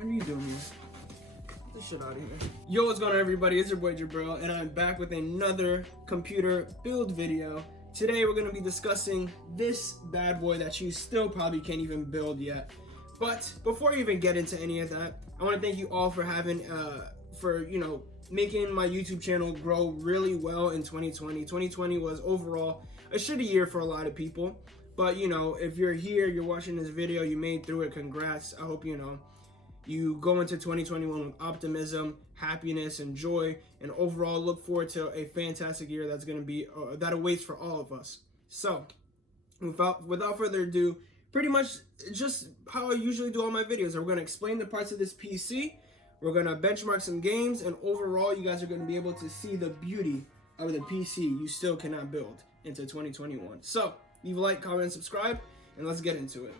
What are you doing here? Get this shit out of here. Yo, what's going on, everybody? It's your boy Jabril, and I'm back with another computer build video. Today we're going to be discussing this bad boy that you still probably can't even build yet. But before I even get into any of that, I want to thank you all for making my YouTube channel grow really well in 2020. 2020 was overall a shitty year for a lot of people. But, if you're here, you're watching this video, you made through it, congrats. I hope, you go into 2021 with optimism, happiness, and joy, and overall look forward to a fantastic year that's going to be, that awaits for all of us. So, without further ado, pretty much just how I usually do all my videos. We're going to explain the parts of this PC, we're going to benchmark some games, and overall, you guys are going to be able to see the beauty of the PC you still cannot build into 2021. So, leave a like, comment, and subscribe, and let's get into it.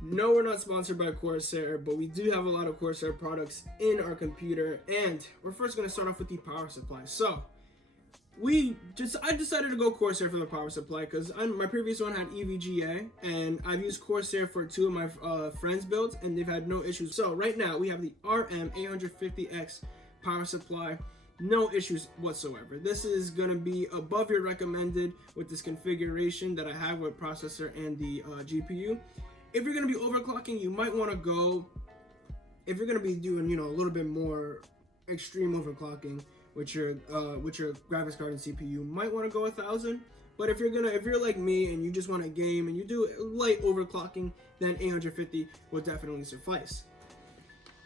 No, we're not sponsored by Corsair, but we do have a lot of Corsair products in our computer, and we're first going to start off with the power supply. So, I decided to go Corsair for the power supply because my previous one had EVGA, and I've used Corsair for two of my friends' builds, and they've had no issues. So, right now, we have the RM850X power supply. No issues whatsoever. This is going to be above your recommended with this configuration that I have with processor and the GPU. If you're going to be overclocking, you might want to go, if you're going to be doing, a little bit more extreme overclocking with your graphics card and CPU, you might want to go 1000. But if you're like me and you just want a game and you do light overclocking, then 850 will definitely suffice.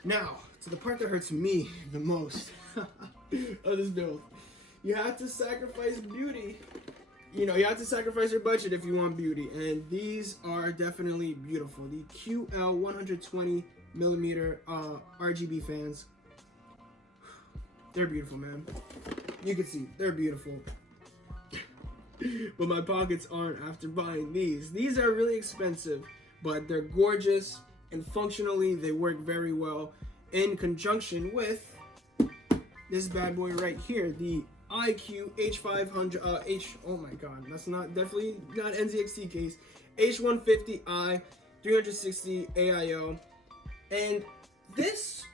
Now, to the part that hurts me the most of this build. You have to sacrifice beauty. You have to sacrifice your budget if you want beauty, and these are definitely beautiful. The QL 120 millimeter RGB fans, they're beautiful, man. You can see they're beautiful. But my pockets aren't after buying these. These are really expensive, but they're gorgeous, and functionally they work very well in conjunction with this bad boy right here, the iQOO H500 oh my god, that's definitely not NZXT case, H150i 360 AIO. And this,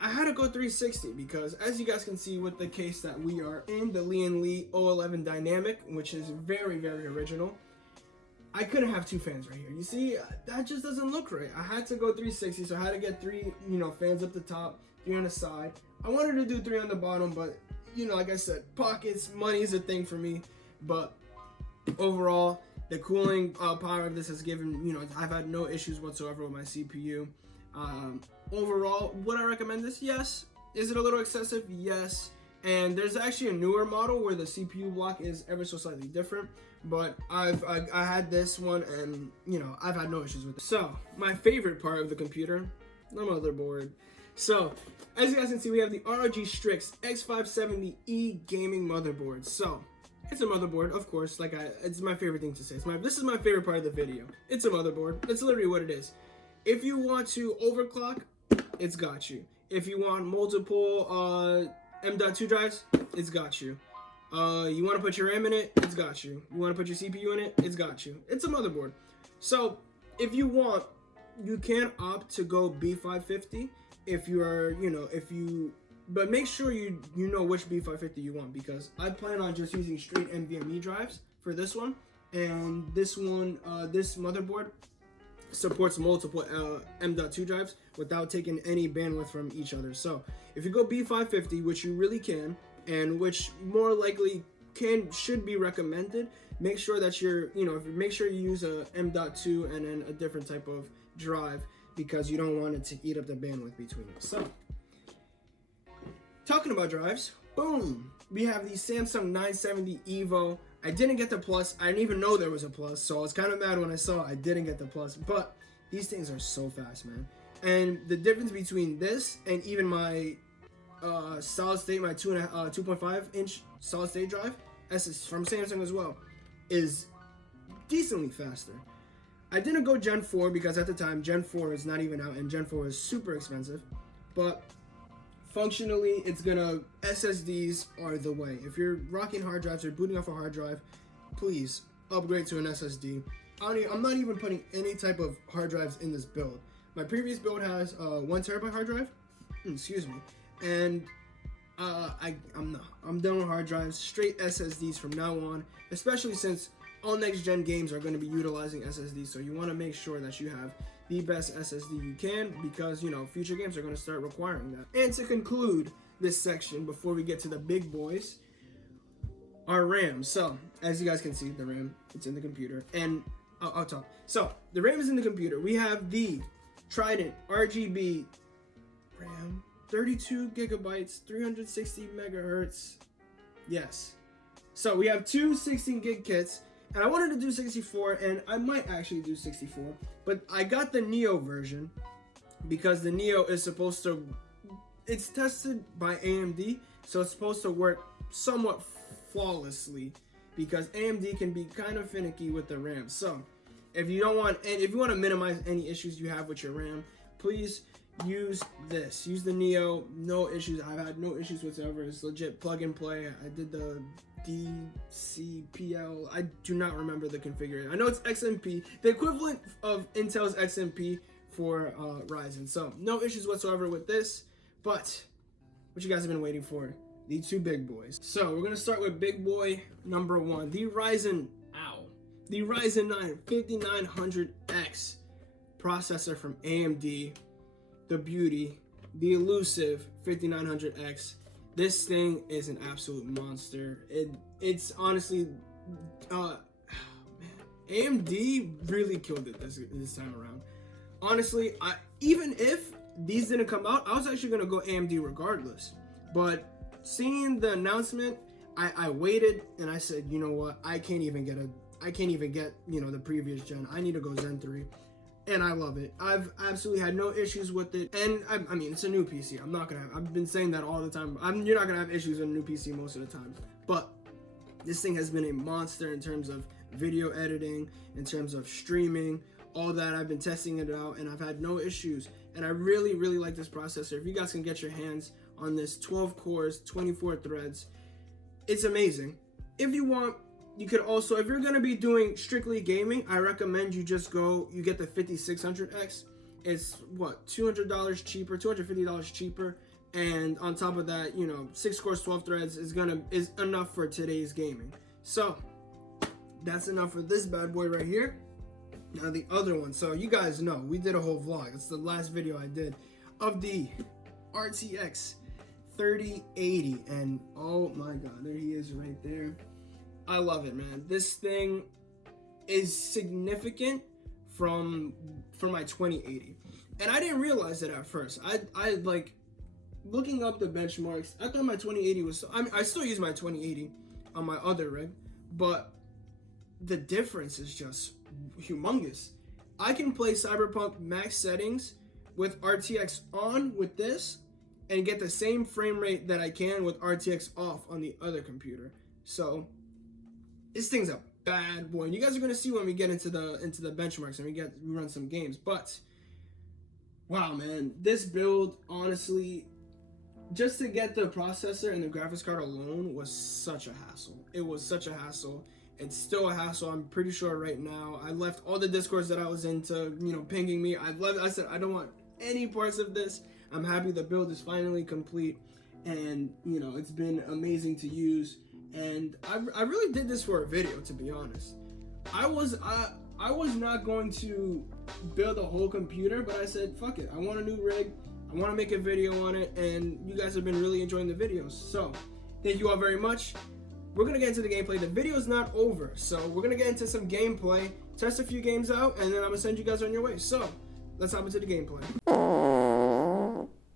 I had to go 360 because, as you guys can see with the case that we are in, the Lee 011 Dynamic, which is very, very original, I couldn't have two fans right here. You see, that just doesn't look right. I had to go 360, so I had to get three, fans up the top, three on the side. I wanted to do three on the bottom, but like I said, pockets, money is a thing for me. But overall, the cooling power of this has given, I've had no issues whatsoever with my CPU. Overall, would I recommend this? Yes. Is it a little excessive? Yes. And there's actually a newer model where the CPU block is ever so slightly different. But I had this one, and I've had no issues with it. So my favorite part of the computer, the motherboard. So as you guys can see, we have the ROG Strix X570E gaming motherboard. So it's a motherboard, of course. It's my favorite thing to say. This is my favorite part of the video. It's a motherboard. That's literally what it is. If you want to overclock, it's got you. If you want multiple M.2 drives, it's got you. You want to put your RAM in it, it's got you. You want to put your CPU in it, it's got you. It's a motherboard. So if you want, you can opt to go B550 if you are, but make sure you know which B550 you want, because I plan on just using straight NVMe drives for this one, and this one, this motherboard supports multiple M.2 drives without taking any bandwidth from each other. So if you go B550, which you really can, and which more likely should be recommended, make sure that make sure you use a M.2 and then a different type of drive, because you don't want it to eat up the bandwidth between it. So, talking about drives, boom, we have the Samsung 970 EVO. I didn't get the Plus. I didn't even know there was a Plus, so I was kind of mad when I saw I didn't get the Plus. But these things are so fast, man. And the difference between this and even my solid state, my 2.5 inch solid state drive, from Samsung as well, is decently faster. I didn't go Gen 4 because at the time Gen 4 is not even out, and Gen 4 is super expensive. But functionally, SSDs are the way. If you're rocking hard drives or booting off a hard drive, please upgrade to an SSD. I'm not even putting any type of hard drives in this build. My previous build has 1 terabyte hard drive. Excuse me. And I'm done with hard drives. Straight SSDs from now on, especially since all next gen games are going to be utilizing SSDs. So you want to make sure that you have the best SSD you can, because you know future games are going to start requiring that. And to conclude this section, before we get to the big boys, our RAM. So as you guys can see, the RAM, it's in the computer, and I'll talk. So the RAM is in the computer. We have the Trident RGB RAM, 32 gigabytes, 360 megahertz. Yes. So we have two 16 gig kits, and I wanted to do 64, and I might actually do 64, but I got the Neo version because the Neo is supposed to, it's tested by AMD, so it's supposed to work somewhat flawlessly, because AMD can be kind of finicky with the RAM. So if you want to minimize any issues you have with your RAM, please use this. Use the Neo. No issues. I've had no issues whatsoever. It's legit plug and play. I did the DCPL. I do not remember the configuration. I know it's XMP, the equivalent of Intel's XMP for Ryzen. So no issues whatsoever with this. But what you guys have been waiting for, the two big boys. So we're gonna start with big boy number 1, the Ryzen 9 5900X processor from AMD. The beauty, the elusive 5900X. This thing is an absolute monster. It's honestly, man, AMD really killed it this time around. Honestly, even if these didn't come out, I was actually gonna go AMD regardless. But seeing the announcement, I waited and I said, you know what? I can't even get the previous gen. I need to go Zen 3. And I love it. I've absolutely had no issues with it. And I mean, it's a new PC. I've been saying that all the time. You're not gonna have issues with a new PC most of the time. But this thing has been a monster in terms of video editing, in terms of streaming, all that. I've been testing it out and I've had no issues. And I really, really like this processor. If you guys can get your hands on this 12 cores, 24 threads, it's amazing. If you want, you could also, if you're going to be doing strictly gaming, I recommend you just you get the 5600X. It's what, $200 cheaper, $250 cheaper. And on top of that, 6 cores, 12 threads is enough for today's gaming. So that's enough for this bad boy right here. Now the other one. So you guys know, we did a whole vlog. It's the last video I did of the RTX 3080. And oh my God, there he is right there. I love it, man. This thing is significant from my 2080, and I didn't realize it at first. I like looking up the benchmarks. I thought my 2080 was. I still use my 2080 on my other rig, but the difference is just humongous. I can play Cyberpunk max settings with RTX on with this, and get the same frame rate that I can with RTX off on the other computer. So this thing's a bad boy. And you guys are gonna see when we get into the benchmarks and we run some games. But wow, man, this build, honestly, just to get the processor and the graphics card alone was such a hassle. It was such a hassle. It's still a hassle. I'm pretty sure right now. I left all the Discords that I was into, pinging me. I said I don't want any parts of this. I'm happy the build is finally complete, and it's been amazing to use. And I really did this for a video, to be honest. I was not going to build a whole computer, but I said, fuck it. I want a new rig. I want to make a video on it, and you guys have been really enjoying the videos. So thank you all very much. We're going to get into the gameplay. The video is not over, so we're going to get into some gameplay, test a few games out, and then I'm going to send you guys on your way. So let's hop into the gameplay.